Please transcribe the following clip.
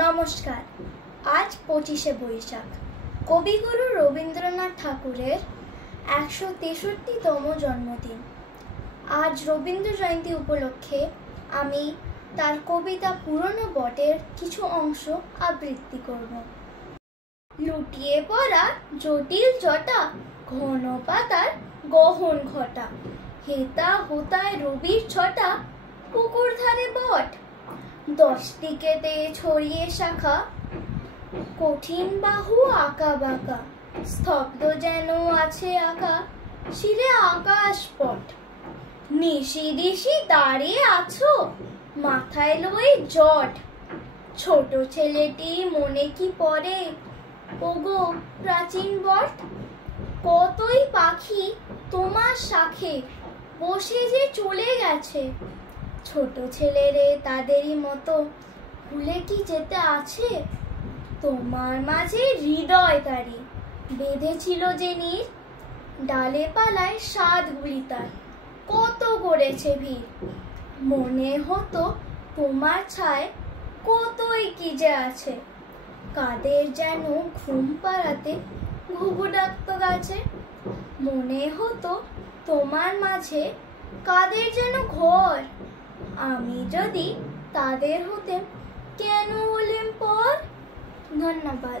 নমস্কার। আজ 25শে বৈশাখ, কবিগুরু রবীন্দ্রনাথ ঠাকুরের 163তম জন্মদিন। আজ রবীন্দ্র জয়ন্তী উপলক্ষে আমি তার কবিতা পুরনো বটের কিছু অংশ আবৃত্তি করব। লুটিয়ে পড়া জটিল জটা, ঘন পাতার গহন ঘটা, হেতা হোতায় রবির ছটা, পুকুর ধারে বট, 10টি কেটে ছড়িয়ে শাখা, কঠিন বাহু আঁকা বাঁকা, স্তব্ধ যেন আছে আঁকা, শিরে আকাশ পট। নিশি দিশি দাঁড়িয়ে আছো, মাথায় লয়ে জট, ছোট ছেলেটি মনে কি পড়ে, ওগো প্রাচীন বট। কতই পাখি তোমার শাখে বসে যে চলে গেছে, ছোট ছেলেরে তাদেরই মতো ভুলে কি যেতে আছে। তোমার মাঝে হৃদয় তারি বেঁধেছিল যে নীর, ডালে পালায় সাতগুলি তার কত করেছে ভিড়। মনে হতো তোমার ছায় কতই কি যে আছে, কাদের যেন ঘুম পাড়াতে ঘুঘু ডাকত গাছে। মনে হতো তোমার মাঝে কাদের যেন ঘর, আমি যদি তাদের হতেম কেন হলেম পর। ধন্যবাদ।